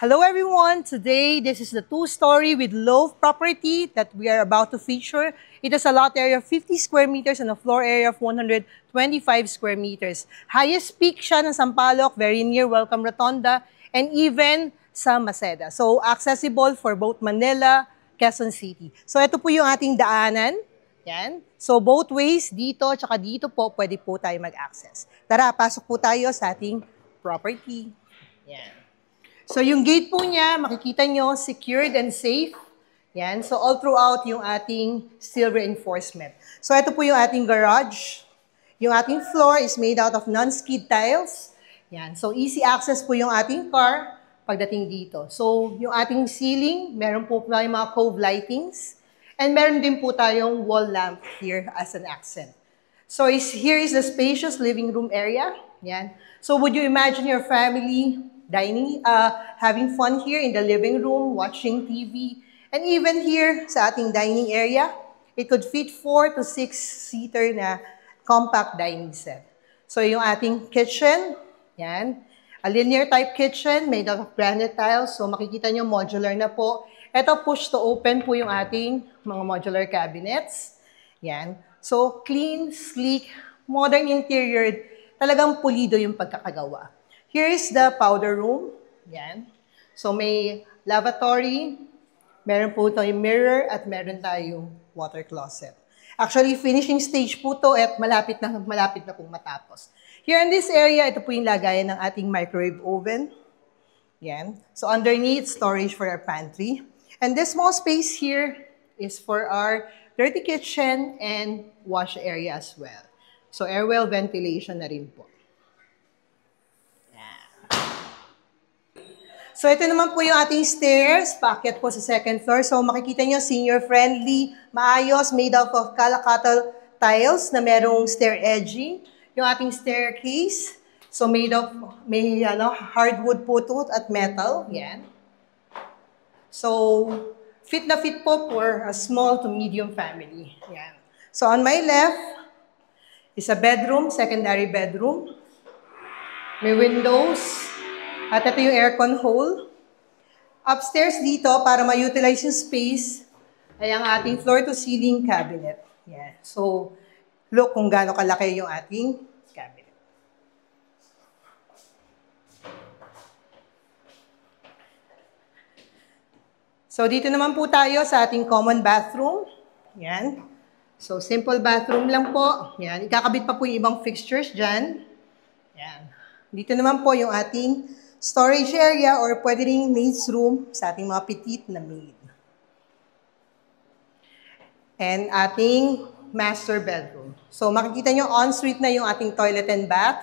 Hello everyone! Today, this is the two-story with loft property that we are about to feature. It has a lot area of 50 square meters and a floor area of 125 square meters. Highest peak siya ng Sampaloc, very near Welcome Rotonda, and even sa Maceda. So, accessible for both Manila, Quezon City. So, ito po yung ating daanan. Yan. So, both ways, dito, tsaka dito po, pwede po tayo mag-access. Tara, pasok po tayo sa ating property. Yan. So, yung gate po niya, makikita nyo, secured and safe. Yan. So, all throughout yung ating steel reinforcement. So, ito po yung ating garage. Yung ating floor is made out of non-skid tiles. Yan. So, easy access po yung ating car pagdating dito. So, yung ating ceiling, meron po tayong mga cove lightings. And meron din po tayong wall lamp here as an accent. So, here is the spacious living room area. Yan. So, would you imagine your family dining, having fun here in the living room, watching TV, and even here sa ating dining area, it could fit 4 to 6-seater na compact dining set. So yung ating kitchen, yan, a linear type kitchen made out of granite tiles. So makikita nyo modular na po. Ito push to open po yung ating mga modular cabinets. Yan. So clean, sleek, modern interior, talagang pulido yung pagkakagawa. Here is the powder room. Yan. So, may lavatory, meron po tayong mirror, at meron tayong water closet. Actually, finishing stage po to at malapit na pong matapos. Here in this area, ito po yung lagayan ng ating microwave oven. Yan. So, underneath, storage for our pantry. And this small space here is for our dirty kitchen and wash area as well. So, airwell ventilation na rin po. So, ito naman po yung ating stairs. Paakyat po sa second floor. So, makikita nyo, senior-friendly, maayos, made out of Calacatl tiles na merong stair edging. Yung ating staircase, so made of, may hardwood po ito at metal. Yan. So, fit na fit po for a small to medium family. Yan. So, on my left is a bedroom, secondary bedroom. May windows. At ito yung aircon hole. Upstairs dito, para ma-utilize yung space, ay ang ating floor-to-ceiling cabinet. Yan. So, look kung gaano kalaki yung ating cabinet. So, dito naman po tayo sa ating common bathroom. Yan. So, simple bathroom lang po. Yan. Ikakabit pa po yung ibang fixtures dyan. Yan. Dito naman po yung ating storage area or pwede ring maid's room sa ating mga petite na maid. And ating master bedroom. So makikita nyo ensuite na yung ating toilet and bath.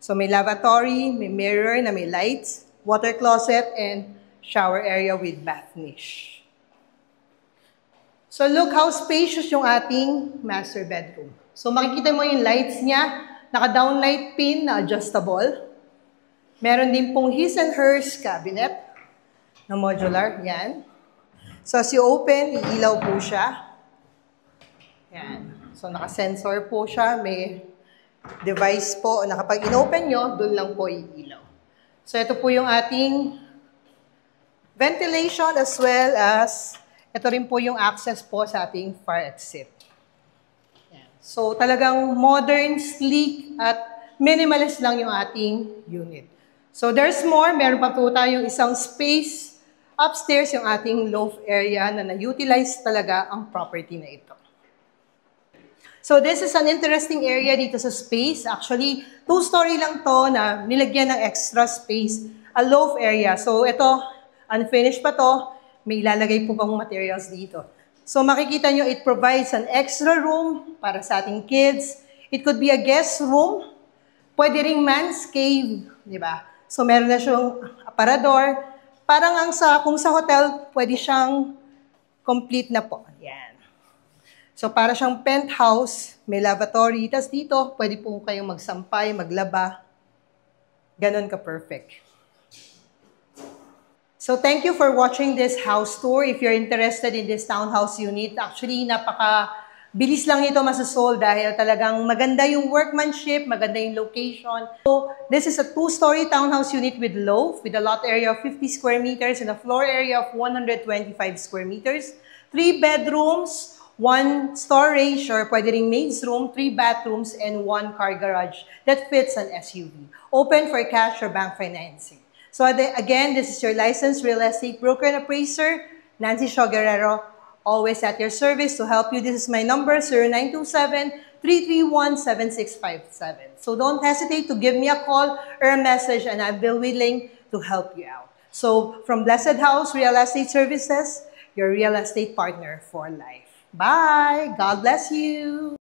So may lavatory, may mirror na may lights, water closet, and shower area with bath niche. So look how spacious yung ating master bedroom. So makikita mo yung lights niya, naka-downlight pin na adjustable. Meron din pong his and hers cabinet na modular. Yan. So, as you open, iilaw po siya. Yan. So, naka-sensor po siya. May device po na kapag in-open nyo, doon lang po iilaw. So, ito po yung ating ventilation as well as ito rin po yung access po sa ating fire exit. Yan. So, talagang modern, sleek, at minimalist lang yung ating unit. So there's more. Meron pa po tayong isang space upstairs, yung ating loft area na na-utilize talaga ang property na ito. So this is an interesting area dito sa space. Actually, two-story lang to na nilagyan ng extra space, a loft area. So ito, unfinished pa to, may ilalagay po pang materials dito. So makikita nyo, it provides an extra room para sa ating kids. It could be a guest room. Pwede ring man's cave, di ba? So, meron na siyang aparador. Parang kung sa hotel, pwede siyang complete na po. Yan. So, para siyang penthouse, may lavatory. Tapos dito, pwede po kayong magsampay, maglaba. Ganon ka-perfect. So, thank you for watching this house tour. If you're interested in this townhouse unit, actually, napaka Bilis lang ito masasold dahil talagang maganda yung workmanship, maganda yung location. So, this is a 2-story townhouse unit with loft with a lot area of 50 square meters and a floor area of 125 square meters. 3 bedrooms, 1 storage or pwede ring maid's room, 3 bathrooms, and 1 car garage that fits an SUV. Open for cash or bank financing. So again, this is your licensed real estate broker and appraiser, Nancy Shaw Guerrero, always at your service to help you. This is my number, 0927-331-7657. So don't hesitate to give me a call or a message and I'll be willing to help you out. So from Blessed House Real Estate Services, your real estate partner for life. Bye! God bless you!